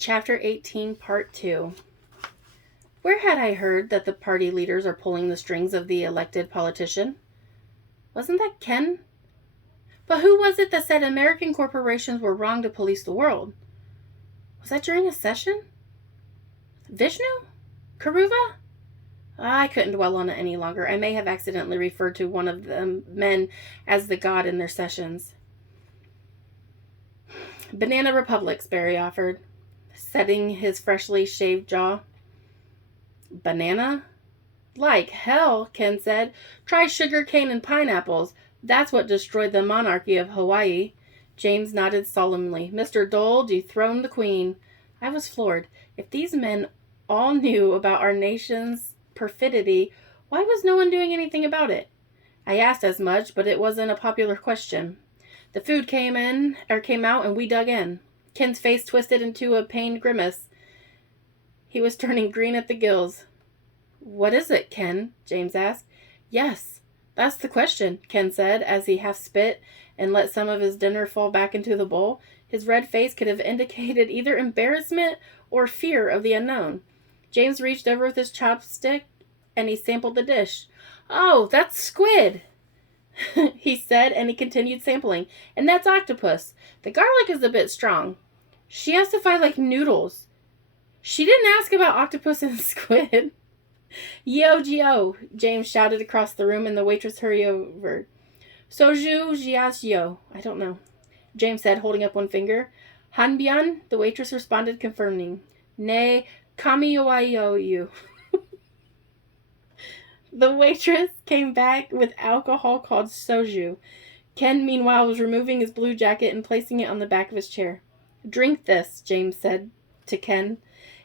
Chapter 18, Part 2. Where had I heard that the party leaders are pulling the strings of the elected politician? Wasn't that Ken? But who was it that said American corporations were wrong to police the world? Was that during a session? Vishnu? Karuva? I couldn't dwell on it any longer. I may have accidentally referred to one of the men as the god in their sessions. Banana Republics, Barry offered, setting his freshly shaved jaw. Banana? Like hell, Ken said. Try sugar cane and pineapples. That's what destroyed the monarchy of Hawaii. James nodded solemnly. Mr. Dole dethroned the queen. I was floored. If these men all knew about our nation's perfidy, why was no one doing anything about it? I asked as much, but it wasn't a popular question. The food came out, and we dug in. Ken's face twisted into a pained grimace. He was turning green at the gills. What is it, Ken? James asked. Yes, that's the question, Ken said, as he half spit and let some of his dinner fall back into the bowl. His red face could have indicated either embarrassment or fear of the unknown. James reached over with his chopstick, and he sampled the dish. Oh, that's squid, he said, and he continued sampling. And that's octopus. The garlic is a bit strong. She has to fight like noodles. She didn't ask about octopus and squid. Yo, Gio, James shouted across the room, and the waitress hurried over. Soju Jiasyo. I don't know, James said, holding up one finger. Hanbian, the waitress responded, confirming. Ne kamiyowayo. The waitress came back with alcohol called soju. Ken, meanwhile, was removing his blue jacket and placing it on the back of his chair. Drink this, James said to Ken.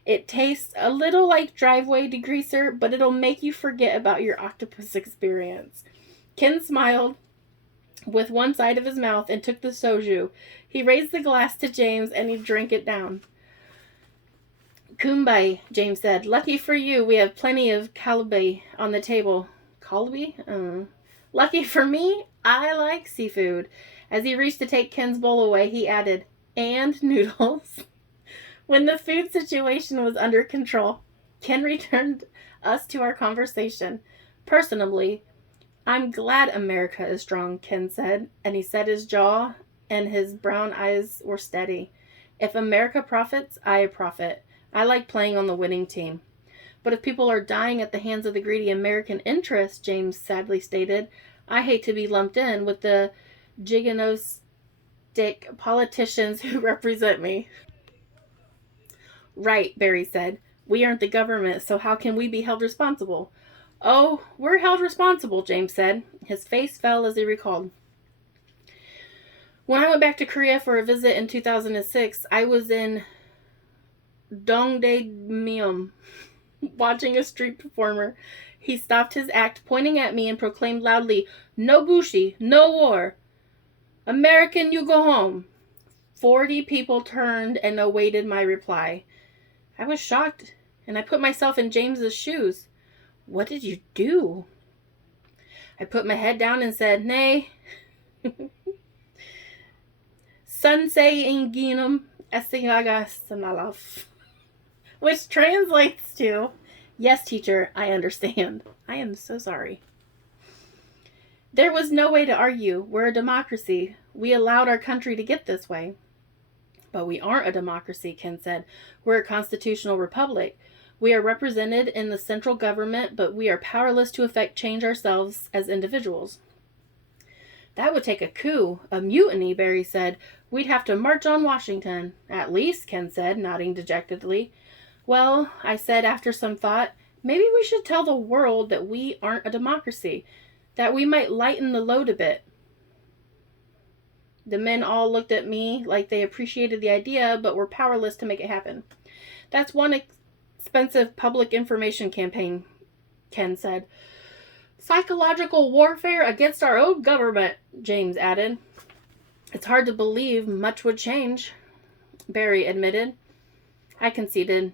It tastes a little like driveway degreaser, but it'll make you forget about your octopus experience. Ken smiled with one side of his mouth and took the soju. He raised the glass to James and he drank it down. Kumbai, James said. Lucky for you, we have plenty of kalbi on the table. Kalbi? Lucky for me, I like seafood. As he reached to take Ken's bowl away, he added, and noodles. When the food situation was under control, Ken returned us to our conversation. Personally, I'm glad America is strong, Ken said, and he set his jaw and his brown eyes were steady. If America profits, I profit. I like playing on the winning team. But if people are dying at the hands of the greedy American interests, James sadly stated, I hate to be lumped in with the gigantic politicians who represent me. Right, Barry said. We aren't the government, so how can we be held responsible? Oh, we're held responsible, James said. His face fell as he recalled. When I went back to Korea for a visit in 2006, I was in Dongdaemuseum watching a street performer. He stopped his act, pointing at me, and proclaimed loudly, No Bushi, no war. American, you go home. 40 people turned and awaited my reply. I was shocked, and I put myself in James's shoes. What did you do? I put my head down and said, Nay. Sansei inginum esigaga sanalaf. Which translates to, yes, teacher, I understand. I am so sorry. There was no way to argue. We're a democracy. We allowed our country to get this way. But we aren't a democracy, Ken said. We're a constitutional republic. We are represented in the central government, but we are powerless to effect change ourselves as individuals. That would take a coup, a mutiny, Barry said. We'd have to march on Washington. At least, Ken said, nodding dejectedly. Well, I said after some thought, maybe we should tell the world that we aren't a democracy, that we might lighten the load a bit. The men all looked at me like they appreciated the idea, but were powerless to make it happen. That's one expensive public information campaign, Ken said. Psychological warfare against our own government, James added. It's hard to believe much would change, Barry admitted. I conceded.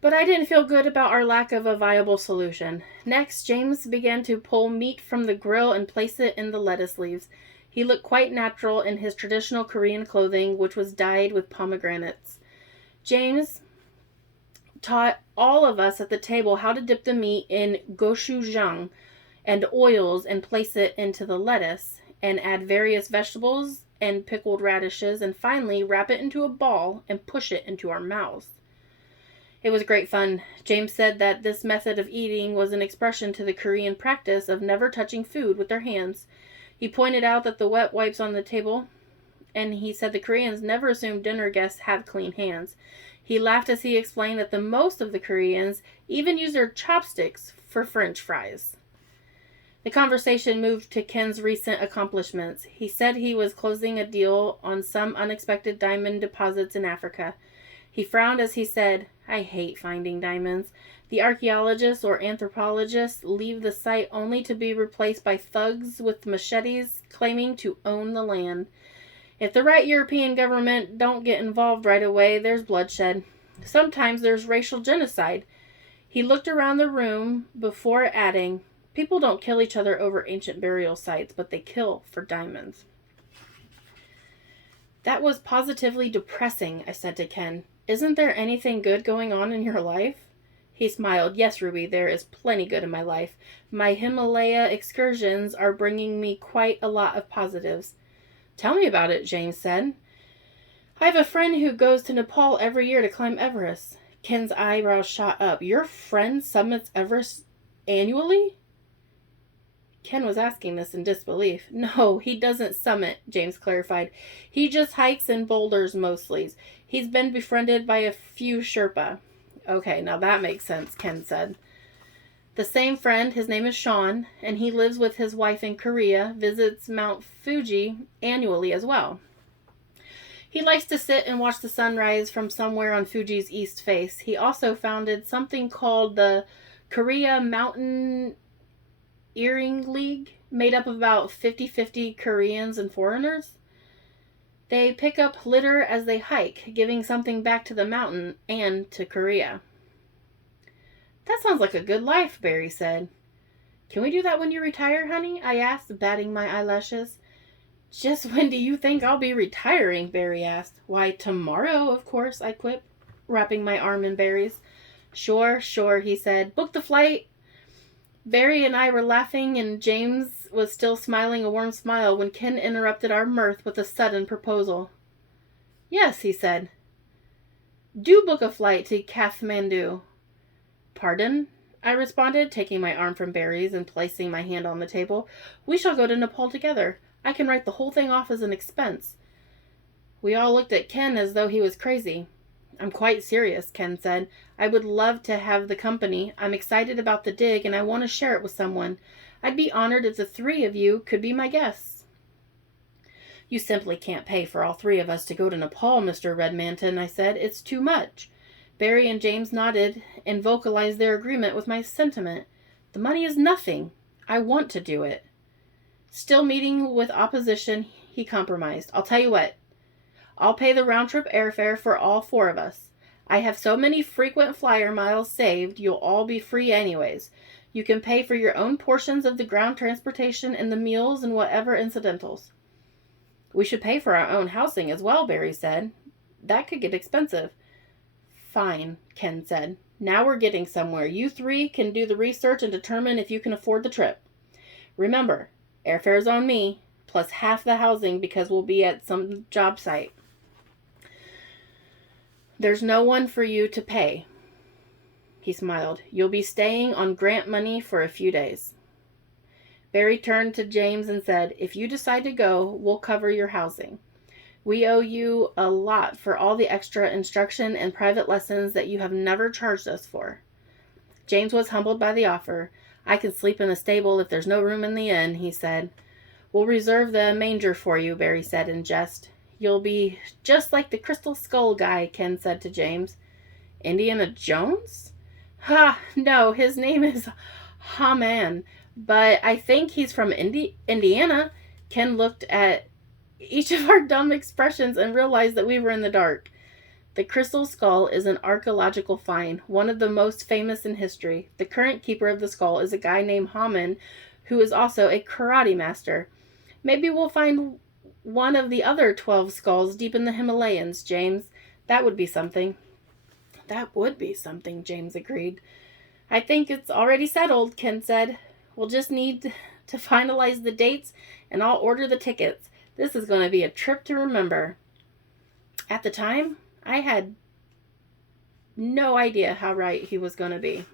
But I didn't feel good about our lack of a viable solution. Next, James began to pull meat from the grill and place it in the lettuce leaves. He looked quite natural in his traditional Korean clothing, which was dyed with pomegranates. James taught all of us at the table how to dip the meat in gochujang and oils and place it into the lettuce and add various vegetables and pickled radishes and finally wrap it into a ball and push it into our mouths. It was great fun. James said that this method of eating was an expression to the Korean practice of never touching food with their hands. He pointed out that the wet wipes on the table, and he said the Koreans never assume dinner guests have clean hands. He laughed as he explained that the most of the Koreans even use their chopsticks for French fries. The conversation moved to Ken's recent accomplishments. He said he was closing a deal on some unexpected diamond deposits in Africa. He frowned as he said, "I hate finding diamonds. The archaeologists or anthropologists leave the site only to be replaced by thugs with machetes claiming to own the land. If the right European government don't get involved right away, there's bloodshed. Sometimes there's racial genocide." He looked around the room before adding, "People don't kill each other over ancient burial sites, but they kill for diamonds." "That was positively depressing," I said to Ken. "Isn't there anything good going on in your life?" He smiled. "Yes, Ruby, there is plenty good in my life. My Himalaya excursions are bringing me quite a lot of positives." "Tell me about it," James said. "I have a friend who goes to Nepal every year to climb Everest." Ken's eyebrows shot up. "Your friend summits Everest annually?" Ken was asking this in disbelief. "No, he doesn't summit," James clarified. "He just hikes and boulders mostly. He's been befriended by a few Sherpa." "Okay, now that makes sense," Ken said. "The same friend, his name is Sean, and he lives with his wife in Korea, visits Mount Fuji annually as well. He likes to sit and watch the sunrise from somewhere on Fuji's east face. He also founded something called the Korea Mountain Earring League, made up of about 50-50 Koreans and foreigners. They pick up litter as they hike, giving something back to the mountain and to Korea." "That sounds like a good life," Barry said. "Can we do that when you retire, honey?" I asked, batting my eyelashes. "Just when do you think I'll be retiring?" Barry asked. "Why, tomorrow, of course," I quipped, wrapping my arm in Barry's. Sure, he said. "Book the flight." Barry and I were laughing, and James was still smiling a warm smile when Ken interrupted our mirth with a sudden proposal. "Yes," he said. "Do book a flight to Kathmandu." "Pardon?" I responded, taking my arm from Barry's and placing my hand on the table. "We shall go to Nepal together. I can write the whole thing off as an expense." We all looked at Ken as though he was crazy. "I'm quite serious," Ken said. "I would love to have the company. I'm excited about the dig, and I want to share it with someone. I'd be honored if the three of you could be my guests." "You simply can't pay for all three of us to go to Nepal, Mr. Redmanton," I said. "It's too much." Barry and James nodded and vocalized their agreement with my sentiment. "The money is nothing. I want to do it." Still meeting with opposition, he compromised. "I'll tell you what. I'll pay the round-trip airfare for all four of us. I have so many frequent flyer miles saved, you'll all be free anyways. You can pay for your own portions of the ground transportation and the meals and whatever incidentals." "We should pay for our own housing as well," Barry said. "That could get expensive." "Fine," Ken said. "Now we're getting somewhere. You three can do the research and determine if you can afford the trip. Remember, airfare's on me, plus half the housing because we'll be at some job site. There's no one for you to pay." He smiled. "You'll be staying on grant money for a few days." Barry turned to James and said, "If you decide to go, we'll cover your housing. We owe you a lot for all the extra instruction and private lessons that you have never charged us for." James was humbled by the offer. "I can sleep in the stable if there's no room in the inn," he said. "We'll reserve the manger for you," Barry said in jest. "You'll be just like the Crystal Skull guy," Ken said to James. "Indiana Jones?" "Ha, no, his name is Haman, but I think he's from Indiana." Ken looked at each of our dumb expressions and realized that we were in the dark. The Crystal Skull is an archaeological find, one of the most famous in history. The current keeper of the skull is a guy named Haman, who is also a karate master. Maybe we'll find one of the other 12 skulls deep in the Himalayas, James. That would be something. That would be something, James agreed. I think it's already settled, Ken said. We'll just need to finalize the dates and I'll order the tickets. This is going to be a trip to remember. At the time, I had no idea how right he was going to be.